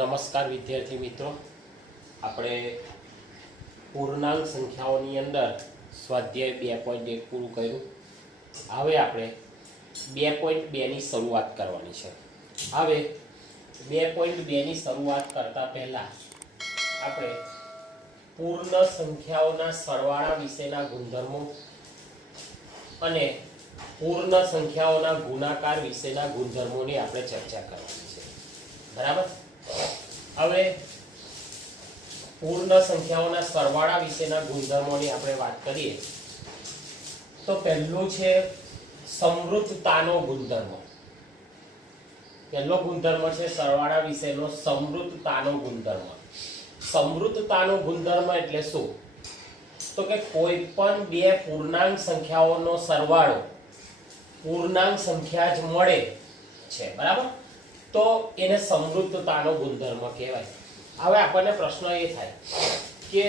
નમસ્કાર વિદ્યાર્થી મિત્રો, આપણે પૂર્ણાંક સંખ્યાઓની અંદર સ્વાધ્યાય 2.1 પૂરું કર્યું. હવે આપણે 2.2 ની શરૂઆત કરવાની છે. હવે 2.2 ની શરૂઆત કરતા પહેલા આપણે પૂર્ણ સંખ્યાઓના સરવાળા વિશેના ગુણધર્મો અને પૂર્ણ સંખ્યાઓના ગુણાકાર વિશેના ગુણધર્મોની આપણે ચર્ચા કરવાની છે. બરાબર. હવે પૂર્ણ સંખ્યાઓના સરવાળા વિશેના ગુણધર્મોની આપણે વાત કરીએ તો પહેલું છે સમૃદ્ધતાનો ગુણધર્મ. પહેલો ગુણધર્મ છે સરવાળા વિશેનો સમૃદ્ધતાનો ગુણધર્મ. સમૃદ્ધતાનો ગુણધર્મ એટલે શું? તો કે કોઈ પણ બે પૂર્ણાંક સંખ્યાઓનો સરવાળો પૂર્ણાંક સંખ્યા જ મળે છે, બરાબર, તો એને સમૃદ્ધતાનો ગુણધર્મ કહેવાય. હવે આપણને પ્રશ્ન એ થાય કે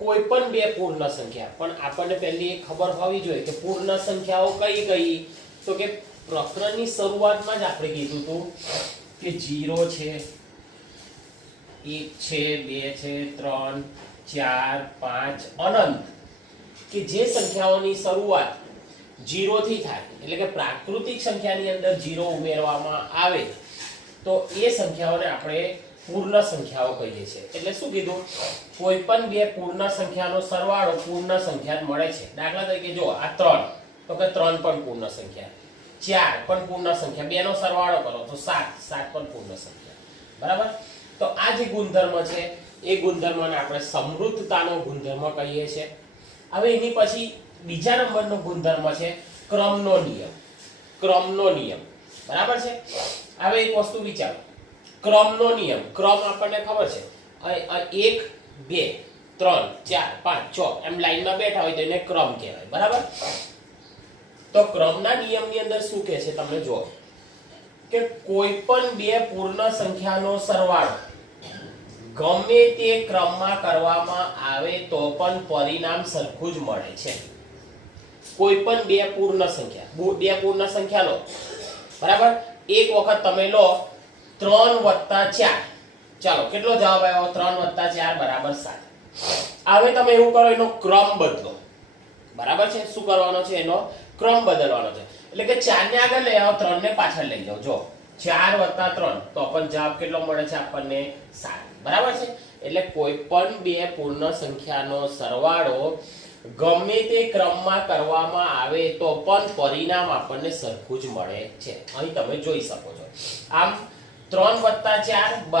કોઈ પણ બે પૂર્ણ સંખ્યા, પણ આપણને પહેલી એ ખબર હોવી જોઈએ કે પૂર્ણ સંખ્યાઓ કઈ કઈ. તો કે પ્રકરણની શરૂઆતમાં જ આપણે કીધું હતું કે 0 છે, 1 છે, 2 છે, 3, 4, 5 અનંત, કે જે સંખ્યાઓની શરૂઆત 0 થી થાય, એટલે કે પ્રાકૃતિક સંખ્યાની અંદર 0 ઉમેરવામાં આવે તો એ સંખ્યાઓને આપણે પૂર્ણ સંખ્યાઓ કહીએ છીએ. એટલે શું કીધું? કોઈ પણ બે પૂર્ણ સંખ્યાનો સરવાળો પૂર્ણ સંખ્યા જ મળે છે. દાખલા તરીકે જો આ 3, તો કે 3 પણ પૂર્ણ સંખ્યા, 4 પણ પૂર્ણ સંખ્યા, બે નો સરવાળો કરો તો 7 પણ પૂર્ણ સંખ્યા. બરાબર. તો આ જે ગુણધર્મ છે એ ગુણધર્મને આપણે સમૃદ્ધતાનો ગુણધર્મ કહીએ છીએ. હવે એની પછી બીજા નંબરનો ગુણધર્મ છે ક્રમનો નિયમ. ક્રમનો નિયમ, બરાબર છે. હવે એક વસ્તુ વિચારો, ક્રમનો નિયમ. ક્રમ આપણને ખબર છે, 1 2 3 4 5 6 એમ લાઈનમાં બેઠા હોય તો એને ક્રમ કહેવાય. બરાબર. તો ક્રમના નિયમની અંદર શું કહે છે તમે જુઓ કે કોઈ પણ બે પૂર્ણ સંખ્યાનો સરવાળો ગમે તે ક્રમમાં કરવામાં આવે તો પણ પરિણામ સરખું જ મળે છે. કોઈ પણ બે પૂર્ણ સંખ્યા લો, બરાબર. એક વખત તમે લો 3 + 4, ચાલો કેટલો જવાબ આવ્યો? 3 + 4 = 7. હવે તમે એવું કરો, એનો ક્રમ બદલો. બરાબર છે. શું કરવાનો છે? એનો ક્રમ બદલવાનો છે. એટલે કે 4 ને આગળ લઈ આવો, 3 ને પાછળ લઈ જાઓ. જો 4 + 3 તો પણ જવાબ કેટલો મળે છે આપણને? 7. બરાબર છે. એટલે કોઈ પણ બે પૂર્ણ સંખ્યાનો સરવાળો ગમે તે ક્રમમાં કરવામાં આવે તો પણ પરિણામ આપણને સરખું જ મળે છે. અહીં તમે જોઈ શકો છો. આમ 3 + 4 =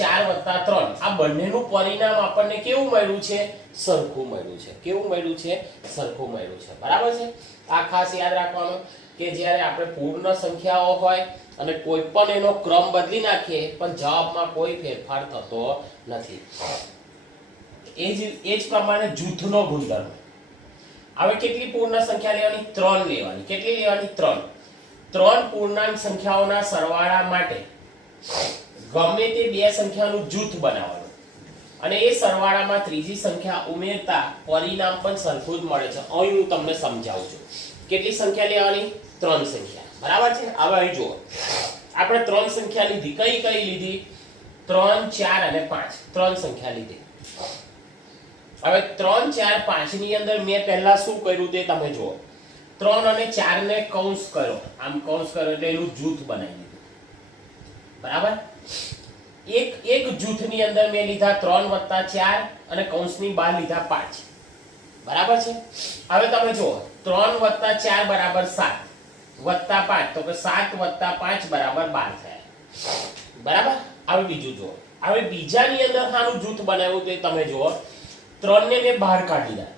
4 + 3, આ બંનેનું પરિણામ આપણને કેવું મળ્યું છે? સરખું મળ્યું છે. કેવું મળ્યું છે? સરખું મળ્યું છે. બરાબર છે. આ ખાસ યાદ રાખવાનું કે જ્યારે આપણે પૂર્ણ સંખ્યાઓ હોય અને કોઈ પણ એનો ક્રમ બદલી નાખીએ પણ જવાબમાં કોઈ ફેરફાર થતો નથી. એ જ પ્રમાણે જૂથનો ગુણધર્મ. હવે કેટલી પૂર્ણ સંખ્યા લેવાની? 3 લેવાની. કેટલી લેવાની? 3. 3 પૂર્ણાંક સંખ્યાઓના સરવાળા માટે ગમે તે બે સંખ્યાનું જૂથ બનાવવાનું અને એ સરવાળામાં ત્રીજી સંખ્યા ઉમેરતા પરિણામ પણ સરખું જ મળે છે. અહીં હું તમને સમજાવું છું. કેટલી સંખ્યા લેવાની? 3 સંખ્યા. બરાબર છે. હવે અહીં જુઓ, આપણે 3 સંખ્યા લીધી. કઈ કઈ લીધી? 3, 4 અને 5. 3 સંખ્યા લીધી. હવે 3, 4, 5 ની અંદર મેં પહેલા શું કર્યું તે તમે જુઓ. 3 અને 4 ને કૌંસ કર્યો, આમ કૌંસ કર્યો એટલે એનું જૂથ બનાવી દીધું. બરાબર. એક જૂથની અંદર મેં લીધા 3 + 4 અને કૌંસની બહાર લીધા 5. બરાબર છે. હવે તમે જુઓ, 3 + 4 = 7 + 5, તો કે 7 + 5 = 12 થયા. બરાબર. હવે બીજું જુઓ. હવે બીજાની અંદર શાનું જૂથ બનાવ્યું તે તમે જુઓ. 3 ને મેં બહાર કાઢી દીધા.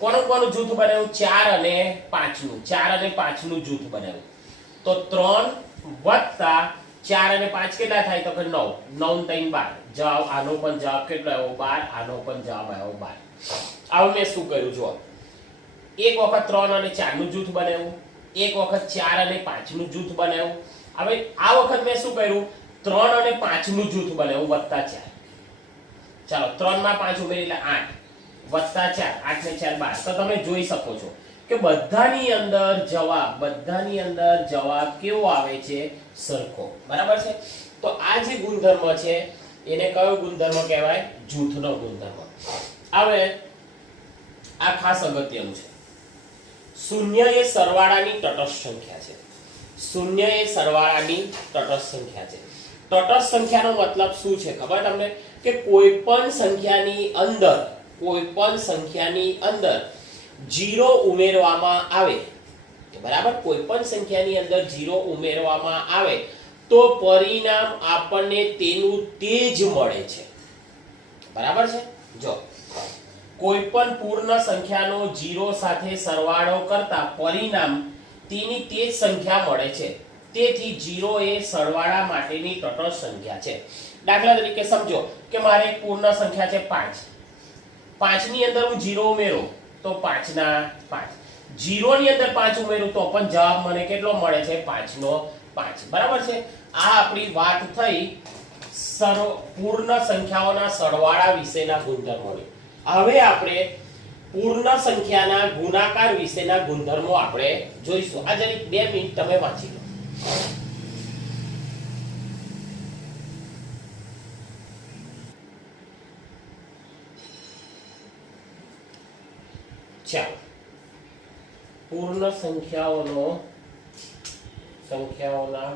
કોનું જૂથ બનાવ્યું? 4 અને 5નું. 4 અને 5નું જૂથ બનાવ્યું. તો 3 + 4 અને 5 કેટલા થાય? તો કે 9. 9 × 3 = 12. જવાબ આનો પણ જવાબ કેટલો આવ્યો? 12. આનો પણ જવાબ આવ્યો 12. હવે મેં શું કર્યું જુઓ, એક વખત 3 અને 4નું જૂથ બનાવ્યું, એક વખત 4 અને 5નું જૂથ બનાવ્યું. હવે આ વખત મેં શું કર્યું? 3 અને 5નું જૂથ બનાવ્યું +4. ચાલો 3 માં 5 ઉમેરી એટલે 8 + 4, 8 ને 4 12. તો તમે જોઈ શકો છો કે બધાની અંદર જવાબ કેવો આવે છે? સરખો. બરાબર છે. તો આ જે ગુણધર્મ છે એને કયો ગુણધર્મ કહેવાય? જૂથનો ગુણધર્મ. હવે આ ખાસ અગત્યનું છે. શૂન્ય એ સરવાળાની તટસ્થ સંખ્યા છે. શૂન્ય એ સરવાળાની તટસ્થ સંખ્યા છે. તટસ્થ સંખ્યાનો મતલબ શું છે ખબર તમને? કે કોઈ પણ સંખ્યાની અંદર 0 ઉમેરવામાં આવે, બરાબર, કોઈ પણ સંખ્યાની અંદર 0 ઉમેરવામાં આવે તો પરિણામ આપણને તેનું તે જ મળે છે. બરાબર છે? જો કોઈ પણ પૂર્ણ સંખ્યાનો 0 સાથે સરવાળો કરતા પરિણામ તેની તે જ સંખ્યા મળે છે. તેથી 0 એ સરવાળા માટેની તટસ્થ સંખ્યા છે. દાખલા તરીકે સમજો કે મારે એક પૂર્ણ સંખ્યા છે 5. 5 ની અંદર હું 0 ઉમેરું તો 5 ના 5. 0 ની અંદર 5 ઉમેરું તો પણ જવાબ મને કેટલો મળે છે? 5 નો 5. બરાબર છે? આ આપણી વાત થઈ પૂર્ણ સંખ્યાઓના સરવાળા વિશેના ગુણધર્મોની. હવે આપણે પૂર્ણ સંખ્યાના ગુણાકાર વિશેના ગુણધર્મો આપણે જોઈશું. આ જરીક 2 મિનિટ તમે વાંચી લો. ચાલો, પૂર્ણ સંખ્યાઓના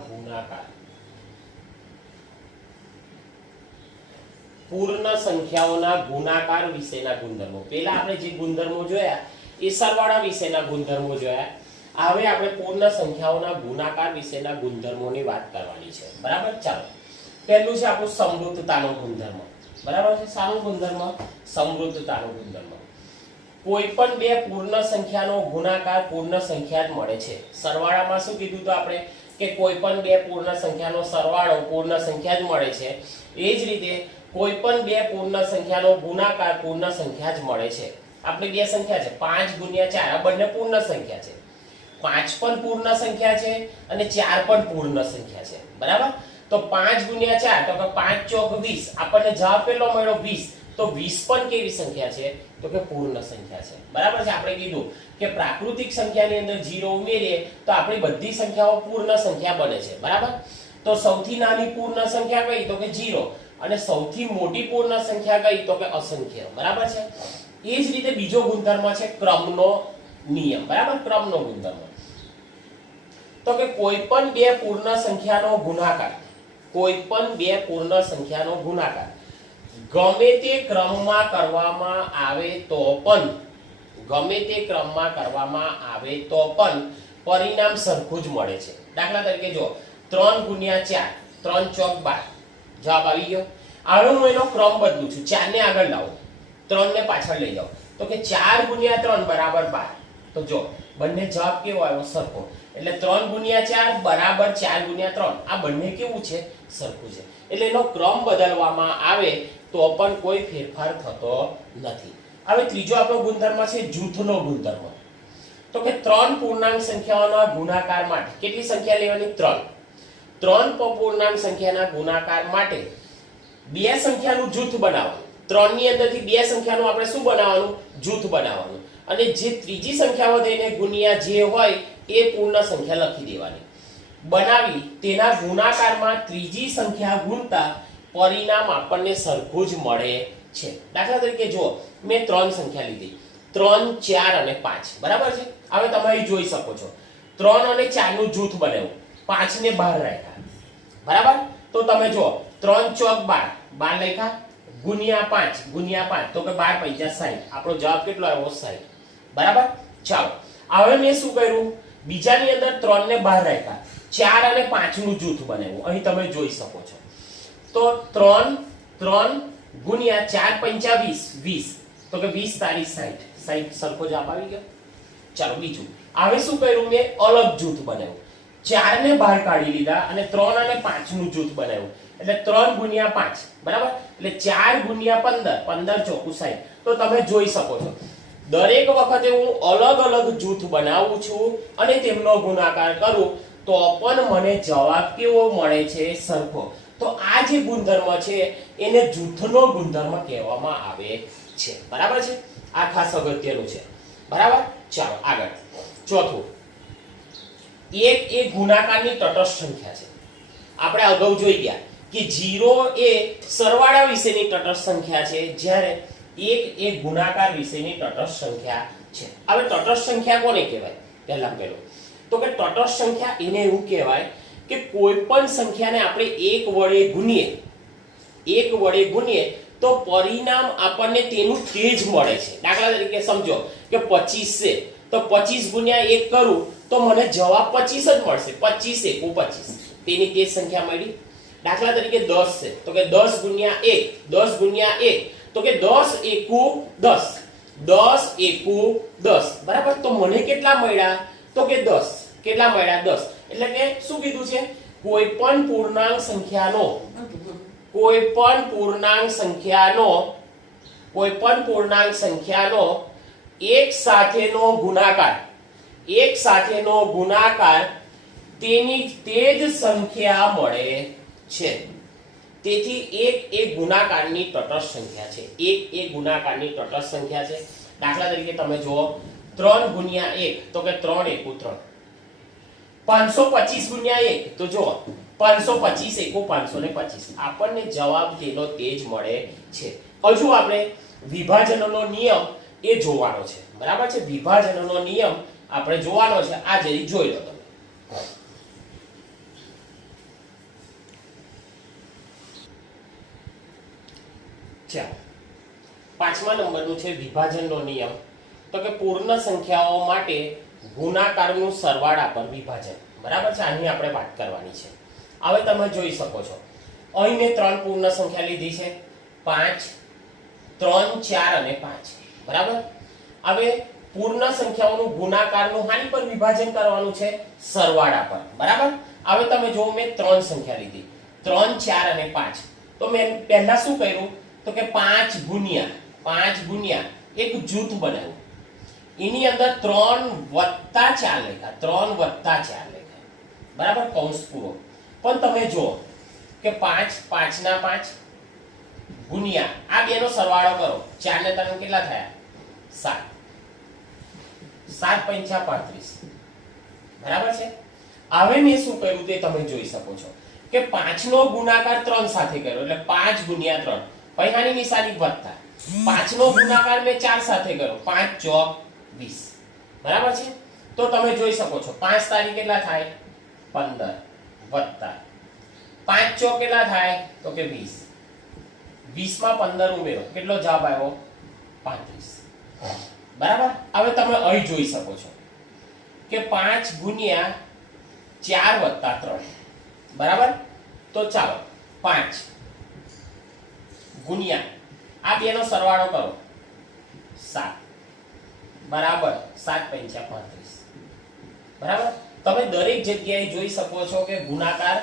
ગુણાકાર. પૂર્ણ સંખ્યાઓના ગુણાકાર વિશેના ગુણધર્મો. પહેલા આપણે જે ગુણધર્મો જોયા એ સરવાળા વિશેના ગુણધર્મો જોયા. હવે આપણે પૂર્ણ સંખ્યાઓના ગુણાકાર વિશેના ગુણધર્મોની વાત કરવાની છે. બરાબર? ચાલો, પહેલું છે આપણું સમૃદ્ધતાનો ગુણધર્મ. બરાબર છે? સારો ગુણધર્મ, સમૃદ્ધતાનો ગુણધર્મ. કોઈ પણ બે પૂર્ણ સંખ્યાનો ગુણાકાર પૂર્ણ સંખ્યા જ મળે છે. સરવાળામાં શું કીધું તો આપણે કે કોઈ પણ બે પૂર્ણ સંખ્યાનો સરવાળો પૂર્ણ સંખ્યા જ મળે છે. એ જ રીતે કોઈ પણ બે પૂર્ણ સંખ્યાનો ગુણાકાર પૂર્ણ સંખ્યા જ મળે છે. આપણે બે સંખ્યા છે 5 ગુણ્યા 4, આ બંને પૂર્ણ સંખ્યા છે. 5 પણ પૂર્ણ સંખ્યા છે અને 4 પણ પૂર્ણ સંખ્યા છે. બરાબર? તો 5 ગુણ્યા 4 તો કે 5 ચોક 20, આપણને જવાબ કેટલો મળ્યો? 20. તો 20 પણ કેવી સંખ્યા છે? તો કે પૂર્ણ સંખ્યા છે. બરાબર છે? આપણે કીધું કે પ્રાકૃતિક સંખ્યાની અંદર 0 ઉમેરીએ તો આપણી બધી સંખ્યાઓ પૂર્ણ સંખ્યા બને છે. બરાબર? તો સૌથી નાની પૂર્ણ સંખ્યા કઈ? તો કે 0. અને સૌથી મોટી પૂર્ણ સંખ્યા કઈ? તો કે અસંખ્ય. બરાબર છે? એ જ રીતે બીજો ગુણધર્મ છે ક્રમનો નિયમ. બરાબર? ક્રમનો ગુણધર્મ. તો કે કોઈ પણ બે પૂર્ણ સંખ્યાનો ગુણાકાર, કોઈ પણ બે પૂર્ણ સંખ્યાનો ગુણાકાર ગમે તે ક્રમમાં કરવામાં આવે તો પણ, ગમે તે ક્રમમાં કરવામાં આવે તો પણ પરિણામ સરખું જ મળે છે. દાખલા તરીકે જો 3 ગુણ્યા 4, 3 ચોક 12, જવાબ આવી ગયો. હવે હું એનો ક્રમ બદલું છું. 4 ને આગળ લાવો, 3 ને પાછળ લઈ જાઓ તો કે 4 ગુણ્યા 3 બરાબર 12. તો જો બંને જવાબ કેવો આવ્યો? સરખો. એટલે 3 ગુણ્યા 4 બરાબર 4 ગુણ્યા 3. આ બંને કેવું છે? સરખું છે. એટલે એનો ક્રમ બદલવામાં આવે તો પણ કોઈ ફેરફાર થતો નથી. હવે ત્રીજો આપણો ગુણધર્મ છે જૂથનો ગુણધર્મ. તો કે 3 પૂર્ણાંક સંખ્યાઓના ગુણાકાર માટે કેટલી સંખ્યા લેવાની? 3. 3 પૂર્ણાંક સંખ્યાના ગુણાકાર માટે બે સંખ્યાનું જૂથ બનાવવાનું. 3 ની અંદરથી બે સંખ્યાનું આપણે શું બનાવવાનું? જૂથ બનાવવાનું. અને જે ત્રીજી સંખ્યા વધે એને ગુણ્યા જે હોય એ પૂર્ણ સંખ્યા લખી દેવાની. બનાવી તેના ગુણાકારમાં ત્રીજી સંખ્યા ગુણતા પરિણામ આપણને સરખું જ મળે છે. દાખલા તરીકે જો મેં 3 સંખ્યા લીધી, 3, 4 અને 5. બરાબર છે? હવે તમે અહીં જોઈ શકો છો 3 અને 4 નું જૂથ બનાવ્યું, 5 ને બહાર રાખ્યા. બરાબર? તો તમે જો 3 ચોક 12, 12 લખ્યા, ગુણ્યા 5, ગુણ્યા 5 તો કે 12 × 5 = 60. આપણો જવાબ કેટલો આવ્યો? 60. બરાબર? ચાલો, હવે મેં શું કર્યું? બીજાની અંદર 3 ને બહાર રાખ્યા, 4 અને 5 નું જૂથ બનાવ્યું. અહીં તમે જોઈ શકો છો. તો 3 ગુણ્યા 4 × 5 = 20. તો કે 20 તારી 60. 60 સરખો જવાબ આવી ગયો. ચાલો બીજું. હવે શું કર્યું? મેં અલગ જૂથ બનાવ્યું. 4 ને બહાર કાઢી લીધા અને 3 અને 5 નું જૂથ બનાવ્યું. એટલે 3 ગુણ્યા 5. બરાબર? એટલે 4 ગુણ્યા 15, 15 ચોકું 60. તો તમે જોઈ શકો છો દરેક વખતે હું અલગ અલગ જૂથ બનાવું છું અને તેમનો ગુણાકાર કરું તો પણ મને જવાબ કેવો મળે છે? સરખો. તો આ જે ગુણધર્મ છે એને જૂથનો ગુણધર્મ કહેવામાં આવે છે. બરાબર છે? આ ખાસ અગત્યનું છે. બરાબર? ચાલો આગળ. ચોથું, એક એ ગુણાકારની તટસ્થ સંખ્યા છે. આપણે અગાઉ જોઈ ગયા કે 0 એ સરવાળા વિશેની તટસ્થ સંખ્યા છે, જ્યારે 1 એ ગુણાકાર વિશેની તટસ્થ સંખ્યા છે. હવે તટસ્થ સંખ્યા કોને કહેવાય? પહેલા તો કે તટસ્થ સંખ્યા એને એવું કહેવાય કે કોઈ પણ સંખ્યાને આપણે 1 વડે ગુણીએ તો પરિણામ આપણને તેનું તે જ મળે છે. દાખલા તરીકે સમજો કે 25 છે, તો 25 ગુણ્યા 1 કરું તો મને જવાબ 25 જ મળશે. 25 × 1 = 25, તેની તે જ સંખ્યા મળી. દાખલા તરીકે 10 છે, તો કે 10 ગુણ્યા 1 તો કે 10 × 1 = 10, 10 × 1 = 10. બરાબર? તો મને કેટલા મળ્યા? તો કે 10. કેટલા મળ્યા? 10. એટલે કે શું કીધું છે? કોઈ પણ પૂર્ણાંક સંખ્યાનો એક સાથેનો ગુણાકાર તેની તે જ સંખ્યા મળે છે. તેથી 1 એ ગુણાકારની તટસ્થ સંખ્યા છે. 1 એ ગુણાકારની તટસ્થ સંખ્યા છે. દાખલા તરીકે તમે જુઓ 3 ગુણ્યા 1 તો કે 3 × 1 = 3. 525 ગુણ્યા 1 તો જો 525 × 1 = 525. આપણને જવાબ તેનો તે જ મળે છે. હજુ આપણે વિભાજનનો નિયમ એ જોવાનો છે. બરાબર છે? વિભાજનનો નિયમ આપણે જોવાનો છે. આ જરી જોઈ લો તમે. ચાલો, 5મા નંબરનું છે વિભાજનનો નિયમ. તો કે પૂર્ણ સંખ્યાઓ માટે ગુણાકારનું સરવાળા પર વિભાજન. બરાબર છે? આની આપણે વાત કરવાની છે. હવે તમે જોઈ શકો છો અહીં મેં 3 પૂર્ણ સંખ્યા લીધી છે, 5, 3, 4 અને 5. બરાબર? હવે પૂર્ણ સંખ્યાઓનું ગુણાકારનું હાની પર વિભાજન કરવાનું છે? સરવાળા પર. બરાબર? હવે તમે જો મેં 3 સંખ્યા લીધી, 3, 4 અને 5. તો મેં પહેલા શું કર્યું? તો કે 5 ગુણ્યા એક જૂથ બનાવ્યું. એની અંદર 3 + 4 લખ્યા. બરાબર? કૌંસ પૂરો. પણ તમે જો કે 5, 5 ના 5 ગુણ્યા આ બેનો સરવાળો કરો, 4 ને 3 કેટલા થયા? 7. 7 × 5 = 35. બરાબર છે? હવે મેં શું કર્યું તે તમે જોઈ શકો છો કે 5 નો ગુણાકાર 3 સાથે કર્યો, એટલે 5 ગુણ્યા 3. પૈસાની નિશાની વત્તા. 5 નો ગુણાકાર મેં 4 સાથે કર્યો, 5 × 4 = 20. બરાબર છે? તો તમે જોઈ શકો છો 5 તારીખ કેટલા થાય? 15 વત્તા 5 × 4 કેટલા થાય? તો કે 20. 20 માં 15 ઉમેરો, કેટલો જવાબ આવ્યો? 35. બરાબર? હવે તમે અહીં જોઈ શકો છો કે 5 ગુણ્યા 4 વત્તા 3. બરાબર? તો ચાલો 5 ગુણ્યા આ બેનો સરવાળો કરો, 7. બરાબર? 7 × 5 = 35. બરાબર? તમે દરેક જગ્યાએ જોઈ શકો છો કે ગુણાકાર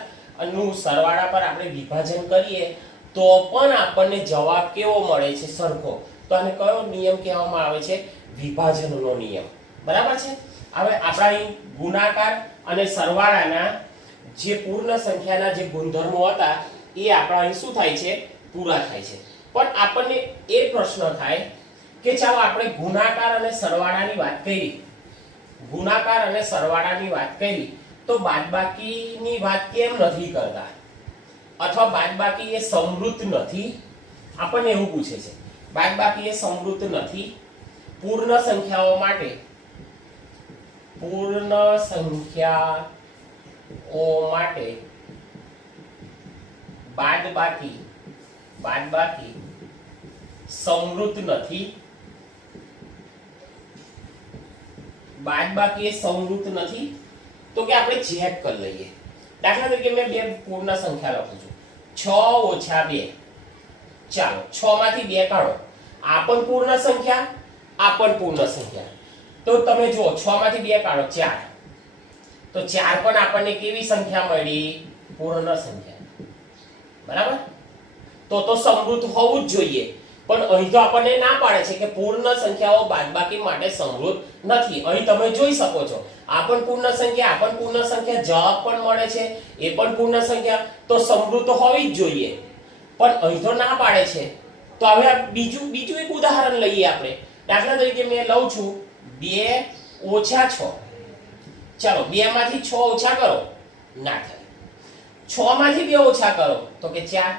નું સરવાળા પર આપણે વિભાજન કરીએ તો પણ આપણને જવાબ કેવો મળે છે? સરખો. તો આને કયો નિયમ કહેવામાં આવે છે? વિભાજનનો નિયમ. બરાબર છે? હવે આપણા અહીં ગુણાકાર અને સરવાળાના જે પૂર્ણ સંખ્યાના જે ગુણધર્મો હતા એ આપણા અહીં શું થાય છે? પૂરા થાય છે. પણ આપણને એ પ્રશ્ન થાય કે ચાલો આપણે ગુણાકાર અને સરવાળાની વાત કરી તો બાદબાકીની વાત કેમ નથી કરતા? અથવા બાદબાકી એ સમૃદ્ધ નથી? આપણને એવું પૂછે છે. બાદબાકી એ સમૃદ્ધ નથી. પૂર્ણ સંખ્યાઓ માટે બાદબાકી સમૃદ્ધ નથી. બાદબાકી એ સમૃદ્ધ નથી. તો કે આપણે ચેક કરી લઈએ. દાખલા તરીકે મેં બે પૂર્ણ સંખ્યા લખું છું, 6 - 2. ચાલો 6 માંથી 2 કાઢો. આ પણ પૂર્ણ સંખ્યા, આ પણ પૂર્ણ સંખ્યા. તો તમે જુઓ 6 માંથી 2 કાઢો, 4. તો 4 પણ આપણને કેવી સંખ્યા મળી? પૂર્ણ સંખ્યા. બરાબર? તો સમૃદ્ધ હોવું જ જોઈએ. પણ અહીં તો આપણને ના પાડે છે કે પૂર્ણ સંખ્યાઓ બાદબાકી માટે સમૃદ્ધ નથી. અહીં તમે જોઈ શકો છો આ પણ પૂર્ણ સંખ્યા, જવાબ પણ મળે છે, એ પણ પૂર્ણ સંખ્યા, તો સમૃદ્ધ હોવી જ જોઈએ. પણ અહીં તો ના પાડે છે. તો હવે બીજું એક ઉદાહરણ લઈએ આપણે. દાખલા તરીકે મેં લઉં છું 2 - 6. ચાલો 2 માંથી 6 ઓછા કરો, ના થાય. 6 માંથી 2 ઓછા કરો તો કે 4.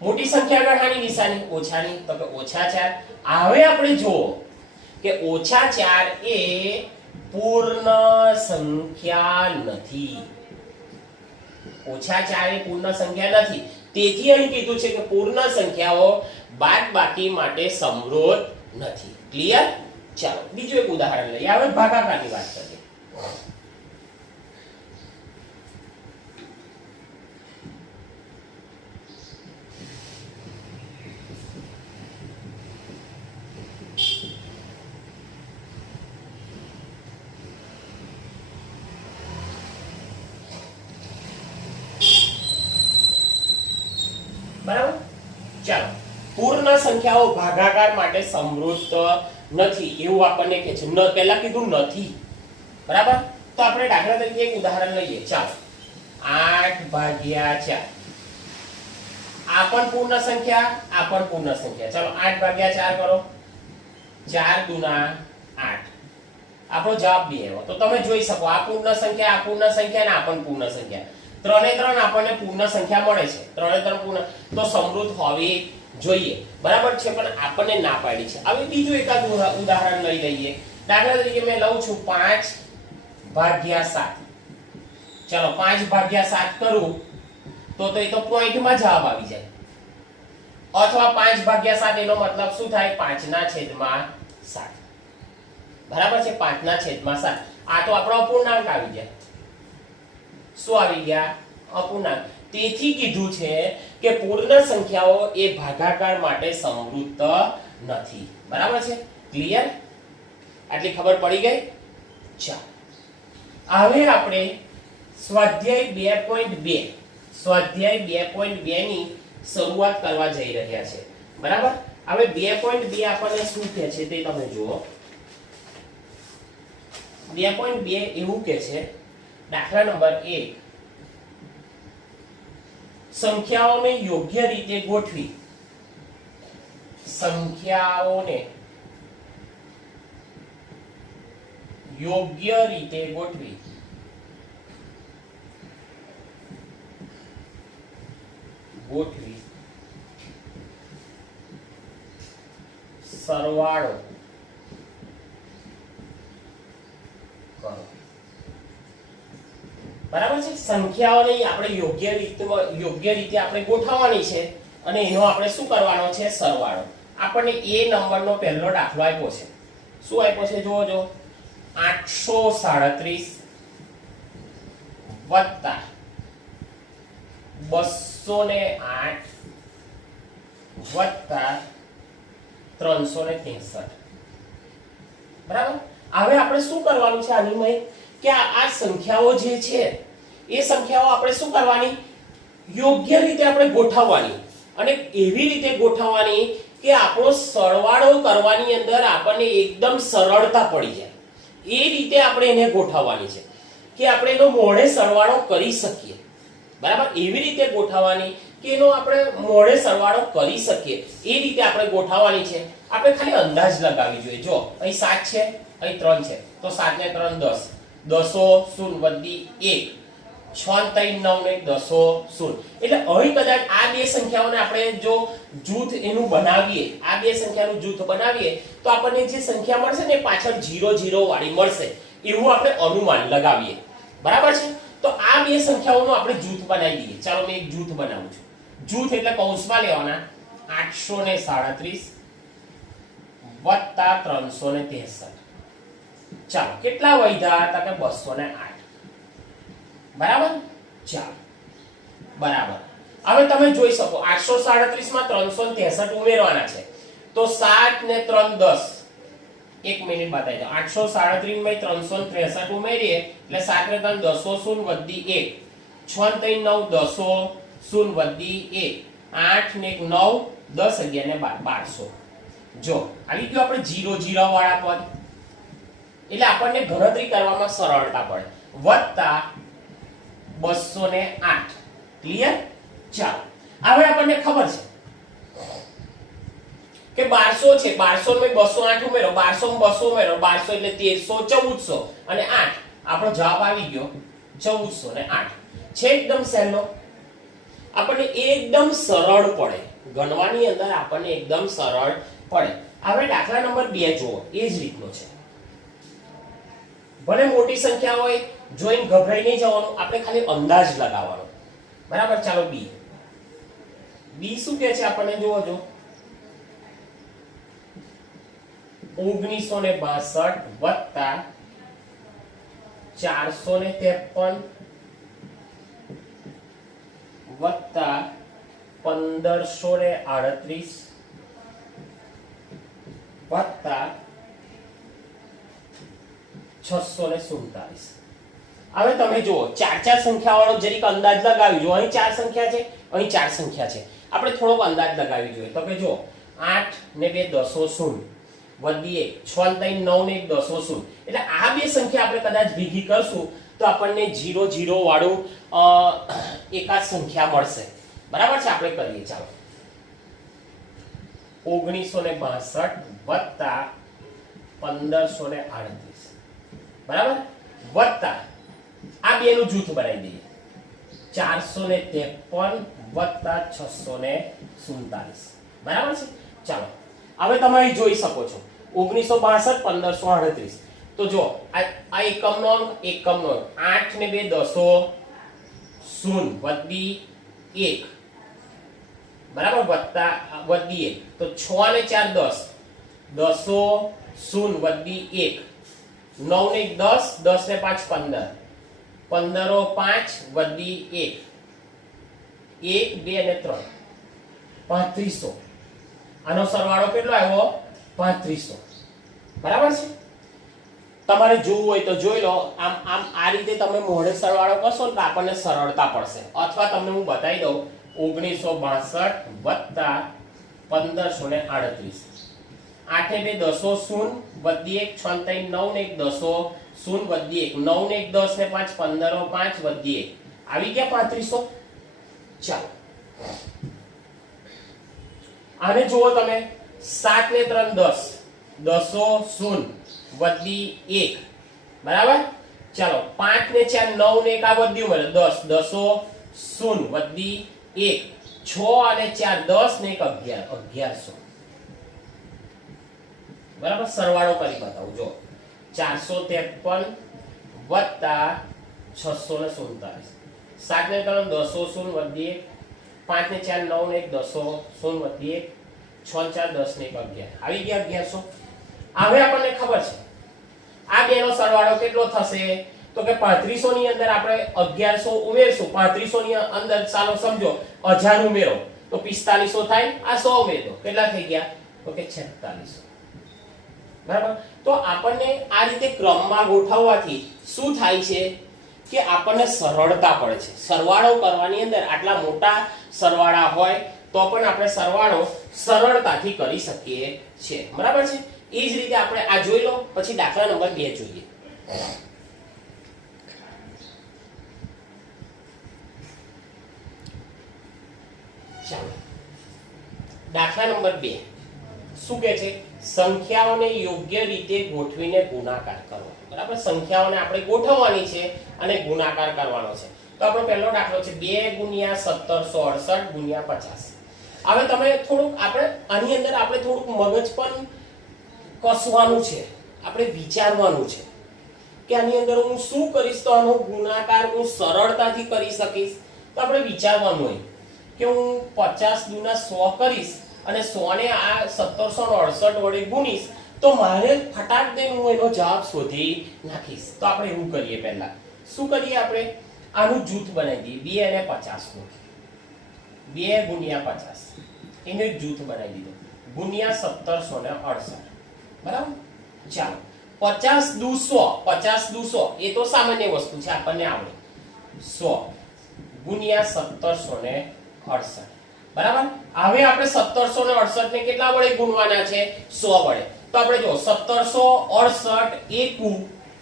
મોટી સંખ્યા આગળ હાની નિશાની ઓછાની તો કે -4. હવે આપણે જુઓ કે -4 એ પૂર્ણ સંખ્યા નથી. -4 એ પૂર્ણ સંખ્યા નથી. તેથી અહીં કીધું છે કે પૂર્ણ સંખ્યાઓ બાદબાકી માટે સમૃદ્ધ નથી. ક્લિયર? ચાલો બીજું એક ઉદાહરણ લઈએ. હવે ભાગાકારની વાત કરીએ. બરાબર? ચાલો પૂર્ણ સંખ્યાઓ ભાગાકાર માટે સમૃદ્ધ નથી એવું આપણને કહે છે. પહેલા કીધું નથી. બરાબર? તો આપણે દાખલા તરીકે એક ઉદાહરણ લઈએ. ચાલો 8/4 આ પણ પૂર્ણ સંખ્યા, આ પણ પૂર્ણ સંખ્યા. ચાલો 8/4 કરો. 4 દુના 8. આપણો જવાબ 2 આવ્યો. તો તમે જોઈ શકો આ પૂર્ણ સંખ્યા, આ પૂર્ણ સંખ્યા અને આ પણ પૂર્ણ સંખ્યા. 3 એ 3 આપણને પૂર્ણ સંખ્યા મળે છે. 3 એ 3 પૂર્ણ તો સમૃદ્ધ હોવી જોઈએ. બરાબર છે? પણ આપણને ના પાડી છે. હવે બીજું એકાદ ઉદાહરણ લઈ લઈએ. દાખલા તરીકે મેં લઉં છું 5/7. ચલો 5/7 કરું તો એ તો પોઈન્ટમાં જવાબ આવી જાય. અથવા 5/7 એનો મતલબ શું થાય? 5/7. બરાબર છે? 5/7. આ તો આપણો અપૂર્ણાંક આવી ગયા. શું આવી ગયા? અપૂર્ણાંક. તેથી કીધું છે કે પૂર્ણ સંખ્યાઓ એ ભાગાકાર માટે સમૃદ્ધ નથી. બરાબર છે? ક્લિયર? આટલી ખબર પડી ગઈ? ચાલો હવે આપણે સ્વાધ્યાય 2.2 ની શરૂઆત કરવા જઈ રહ્યા છે. બરાબર? હવે 2.2 આપણને શું કહે છે તે તમે જુઓ. 2.2 એવું કહે છે, દાખલા નંબર 1, સંખ્યાઓને યોગ્ય રીતે ગોઠવી. સંખ્યાઓને યોગ્ય રીતે ગોઠવી. સરવાળો કરો. બરાબર છે? સંખ્યાઓને આપણે યોગ્ય રીતે આપણે ગોઠવવાની છે અને એનો આપણે શું કરવાનો છે? સરવાળો. આપણને એ નંબરનો પહેલો દાખલો આપ્યો છે. શું આપ્યો છે? જોજો. 837 વત્તા 208 વત્તા 363. બરાબર? હવે આપણે શું કરવાનું છે આની કે આ સંખ્યાઓ જે છે એ સંખ્યાઓ આપણે શું કરવાની? યોગ્ય રીતે આપણે ગોઠવવાની અને એવી રીતે ગોઠવવાની કે આપણો સરવાળો કરવાની અંદર આપણને એકદમ સરળતા પડી જાય. એ રીતે આપણે એને ગોઠવવાની છે કે આપણે એનો મોઢે સરવાળો કરી શકીએ. બરાબર? એવી રીતે ગોઠવવાની કે એનો આપણે મોઢે સરવાળો કરી શકીએ. એ રીતે આપણે ગોઠવવાની છે. આપણે ખાલી અંદાજ લગાવી જોઈએ. જો અહીં 7 છે, અહીં 3 છે, તો 7 ને 3 10. 10 0 વધી 1. 6 3 9 ને 10 0. એટલે અહીં કદાચ આ બે સંખ્યાઓને આપણે જો જૂથ એનું બનાવીએ, આ બે સંખ્યાનું જૂથ બનાવીએ તો આપણને જે સંખ્યા મળશે ને પાછળ 0 0 વાળી મળશે એવું આપણે અનુમાન લગાવીએ. બરાબર છે? તો આ બે સંખ્યાઓનું આપણે જૂથ બનાવી દઈએ. ચાલો મેં એક જૂથ બનાવું છું. જૂથ એટલે કૌંસમાં લેવાના 837 વત્તા 363. ચાલો કેટલા વધ્યા? તો કે 208. બરાબર? ચાલો બરાબર. હવે તમે જોઈ શકો 837 માં 363 ઉમેરવાના છે. તો 7 ને 3 10. એક મિનિટ બતાવી દો. 837 માં 363 ઉમેરીએ એટલે 7 ને 3 10 0 વધી 1. 6 ને 3 9 10 0 વધી 1. 8 ને 9 10 11 ને 1200. જો આવી ગયો આપણે 0 0 વાળા પદ. એટલે આપણને ગણતરી કરવામાં સરળતા પડે. વત્તા 208. ક્લિયર? ચાલો હવે આપણને ખબર છે કે 1200 છે. 1200 માં 208 ઉમેરો, 1200 માં 200 ઉમેરો, 1200 એટલે 1300 1400 અને 8. આપણો જવાબ આવી ગયો 1408. છે એકદમ સહેલો, આપણને એકદમ સરળ પડે ગણવાની અંદર, આપણને એકદમ સરળ પડે. હવે દાખલા નંબર 2 જુઓ, એ જ રીતનો છે. ભલે મોટી સંખ્યા હોય, જોઈને ગભરાઈ નહીં જવાનું, આપણે ખાલી અંદાજ લગાવવાનો. બરાબર, ચાલો બી. બી શું કહે છે આપણને જુઓ છો, 1962 વત્તા 453 વત્તા 1538 વત્તા 647. હવે તમે જુઓ, ચાર સંખ્યાવાળો જરીક અંદાજ લગાવી જો. અહીં 4 સંખ્યા છે, અહીં 4 સંખ્યા છે, આપણે થોડોક અંદાજ લગાવી જોઈએ. તો કે જો 8 ને 2 દસો શૂન્ય વધી 1 6 ને 3 9 ને 1 દસો શૂન્ય, એટલે આ બે સંખ્યા આપણે કદાચ ભેગી કરશું તો આપણને 0 0 વાળું એકાદ સંખ્યા મળશે. બરાબર છે, આપણે કરીએ. ચાલો 1962 વત્તા 1538 બરાબર, વત્તા આ બે નું જૂથ બનાવી દઈએ 453 વત્તા 647. બરાબર છે. ચાલો હવે તમે અહીં જોઈ શકો છો 1962 1538. તો જો આ એકમનો અંક 8 ને 2 દસો શૂન્ય વધી 1 બરાબર, વત્તા વધી 1, તો 6 ને 4 10 દસો શૂન્ય વધી 1, 9 ને 10 10 ને 5 15 15 5 વધી 1 1 2 ને 3 3500. આનો સરવાળો કેટલો આવ્યો? 3500. બરાબર છે. તમારે જોવું હોય તો જોઈ લો. આમ આ રીતે તમે મોઢે સરવાળો કરશો ને તો આપણને સરળતા પડશે. અથવા તમને હું બતાવી દઉં 1962 વત્તા 1538. 8 ને 2 દસો શૂન્ય વધી 1, 6 ને 3 9 ને 1 દસો શૂન્ય વધી 1, 9 ને 1 10 ને 5 15 5 વધી 1. આવી ગયા 3500. ચાલો આને જુઓ તમે, 7 ને 3 10 દસો શૂન્ય વધી 1 બરાબર. ચાલો 5 ને 4 9 ને 1 આ વધ્યું મળે 10 દસો શૂન્ય વધી 1, 6 અને 4 10 ને 1 1100. બરાબર, સરવાળો કરી બતાવું જો 453 વત્તા 647. 7 ને 3 દસો શૂન્ય વધી 1, 5 ને 4 9 ને 1 દસો શૂન્ય વધી 1, 6 4 10 ને 1 11. આવી ગયા 1100. હવે આપણને ખબર છે આ બેનો સરવાળો કેટલો થશે? તો કે 3500 ની અંદર આપણે 1100 ઉમેરશું. 3500 ની અંદર ચાલો સમજો 1000 ઉમેરો તો 4500 થાય. આ 100 ઉમેરો કેટલા થઈ ગયા? તો કે 4600. બરાબર. તો આપણને આ રીતે ક્રમમાં ગોઠવવાથી શું થાય છે કે આપણને સરળતા પડે છે. સરવાળો કરવાની અંદર આટલા મોટા સરવાળા હોય તો પણ આપણે સરવાળો સરળતાથી કરી શકીએ છીએ. બરાબર છે. એ જ રીતે આપણે આ જોઈ લો. પછી દાખલા નંબર 2 જોઈએ. ચાલો દાખલા નંબર 2 શું કહે છે? સંખ્યાઓને યોગ્ય રીતે ગોઠવીને ગુણાકાર કરો. બરાબર, સંખ્યાઓને આપણે ગોઠવવાની છે અને ગુણાકાર કરવાનો છે. તો આપણો પહેલો દાખલો છે 2 × 1768 × 50. હવે તમે થોડુંક આપણે આની અંદર આપણે થોડુંક મગજ પણ કસવાનું છે, આપણે વિચારવાનું છે કે આની અંદર હું શું કરીશ તો આનો ગુણાકાર હું સરળતાથી કરી શકીશ. તો આપણે વિચારવાનું હોય કે હું 50 દુના 100 કરીશ અને 100 ને આ 1768 વડે ગુણીશ તો મારે ફટાક દઈને હું એનો જવાબ શોધી નાખીશ. તો આપણે એવું કરીએ. પહેલા શું કરીએ? આપણે આનું જૂથ બનાવી દઈએ 2 અને 50 નું. 2 × 50 એનું એક જૂથ બનાવી દીધું ગુણ્યા 1768. બરાબર. ચાલો 50 દુ 100 50 દુ 100 એ તો સામાન્ય વસ્તુ છે, આપણને આવડે. 100 ગુણ્યા 1768. બરાબર. હવે આપણે 1768 ને કેટલા વડે ગુણવાના છે? 100 વડે. તો આપણે જો 1768 એકુ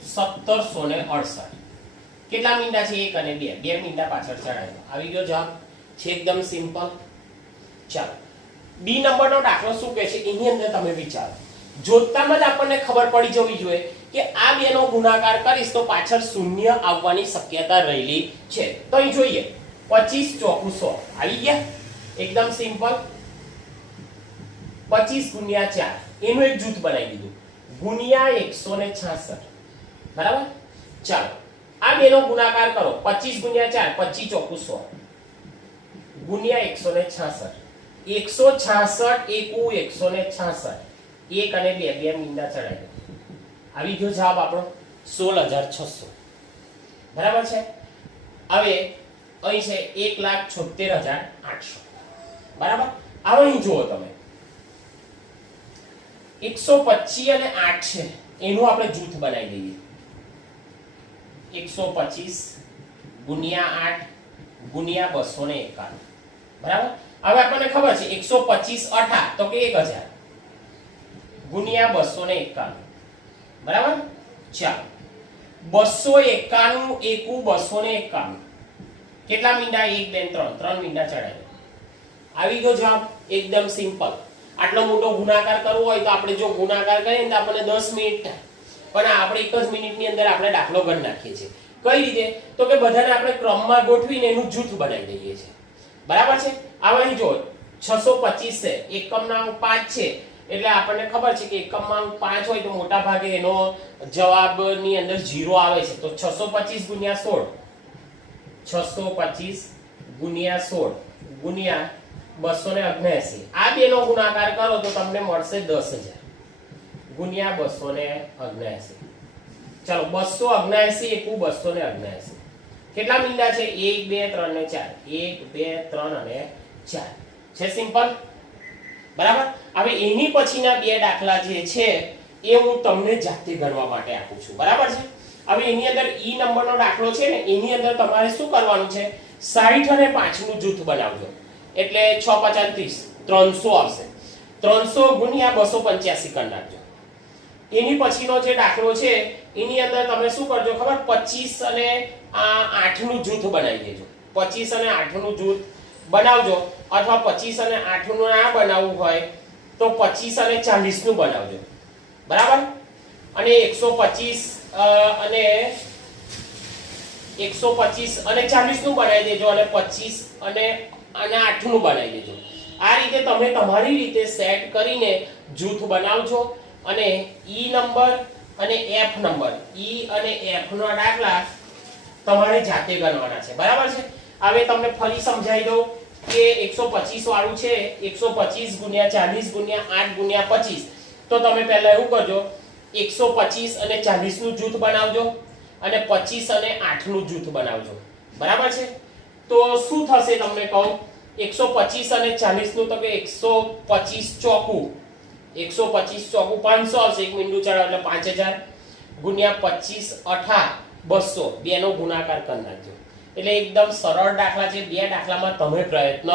1768 કેટલા મીંડા છે? 1 અને 2 2 મીંડા પાછળ ચડાવ્યો. આવી ગયો જવાબ. છે એકદમ સિમ્પલ. ચાલો બી નંબરનો દાખલો શું કહે છે એની અંદર તમે વિચારો. જોતામાં જ આપણને ખબર પડી જવી જોઈએ કે આ બેનો ગુણાકાર કરીશ તો પાછળ શૂન્ય આવવાની શક્યતા રહેલી છે. તો અહીં જોઈએ 25 ચોકું 100 આવી ગયા. એકદમ સિમ્પલ. 25 ગુણ્યા 4 એનું એક જૂથ બનાવી દીધું ગુણ્યા 166. બરાબર. ચાલો આ બેનો ગુણાકાર કરો. 25 ગુણ્યા 4 25 ચોકું 100 ગુણ્યા 166. 166 એકુ 166. એક અને બે બે મીંડા ચડાવી દો. આવી ગયો જવાબ આપણો 16600. બરાબર છે. હવે અહીં છે 1,76,800. બરાબર. હવે અહીં જુઓ તમે 125 અને 8 છે એનું આપણે જૂથ બનાવી દઈએ. 125 ગુણ્યા 8 ગુણ્યા 251. બરાબર. હવે આપણને ખબર છે 125 18 તો કે 1000 ગુણ્યા 251. બરાબર. ચાલો 291 એકુ 251. કેટલા મીંડા? 1 2 3 3 મીંડા ચડાવી. આવી ગયો જવાબ. એકદમ સિમ્પલ. આટલો મોટો ગુણાકાર કરવો હોય તો આપણે જો ગુણાકાર કરીએ તો આપણને 10 મિનિટ થાય, પણ આપણે એક જ મિનિટની અંદર આપણે દાખલો ગણ નાખીએ છીએ. કઈ રીતે? તો કે બધાને આપણે ક્રમમાં ગોઠવીને એનું જૂથ બનાવી દઈએ છીએ. બરાબર છે. આમાં જો 625 છે, એકમના અંક 5 છે એટલે આપણને ખબર છે કે એકમમાં અંક 5 હોય તો મોટા ભાગે એનો જવાબની અંદર 0 આવે છે. તો 625 ગુણ્યા 16 625 ગુણ્યા 16 ગુણ્યા 279. આ બેનો ગુણાકાર કરો તો તમને મળશે 10000 ગુણ્યા 279. ચાલો 279 એકુ 279. કેટલા મીંડા છે? 1 2 3 ને 4. 1 2 3 અને 4 છે. સિમ્પલ. બરાબર. હવે એની પછીના બે દાખલા જે છે એ હું તમને જાતે ગણવા માટે આપું છું. બરાબર છે. હવે એની અંદર ઈ નંબરનો દાખલો છે ને એની અંદર તમારે શું કરવાનું છે? 60 અને 5 નું જૂથ બનાવજો. એટલે 6 5 30 300 આવશે. 300 ગુણ્યા 285 કરી નાખજો. એની પછીનો જે દાખલો છે એની અંદર તમે શું કરજો ખબર? 25 અને 8 નું જૂથ બનાવી દેજો. 25 અને 8 નું જૂથ બનાવજો, અથવા 25 અને 8 નું ના બનાવવું હોય તો 25 અને 40 નું બનાવજો. બરાબર. અને 125 અને 40 નું બનાવી દેજો અને 25 અને 8 નું બનાવી દેજો. આ રીતે તમે તમારી રીતે સેટ કરીને જૂથ બનાવજો અને ઈ નંબર અને એફ નંબર, ઈ અને એફ નો દાખલા તમારે જાતે ગણવાના છે. બરાબર છે. હવે તમને ફરી સમજાવી દઉં કે 125 વાળું છે 125 ગુણ્યા 40 ગુણ્યા 8 ગુણ્યા 25. તો તમે પહેલા એવું કરજો 125 અને 40 નું જૂથ બનાવજો અને 25 અને 8 નું જૂથ બનાવજો. બરાબર છે. તો શું થશે તમને કહું? 125 અને 40 નું તો કે 125 ચોકું 125 ચોકું 500 આવશે. એક મીંડું ચડાવ એટલે 5000 ગુણ્યા 25 18 200. બેનો ગુણાકાર કરી નાખજો. એટલે એકદમ સરળ દાખલા છે. બે દાખલામાં તમે પ્રયત્ન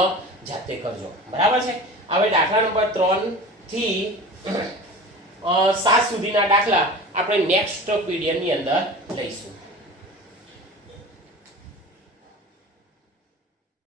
જાતે કરજો. બરાબર છે. હવે દાખલા નંબર 3 થી 7 સુધીના દાખલા આપણે નેક્સ્ટ પીડીએફ ની અંદર લઈશું.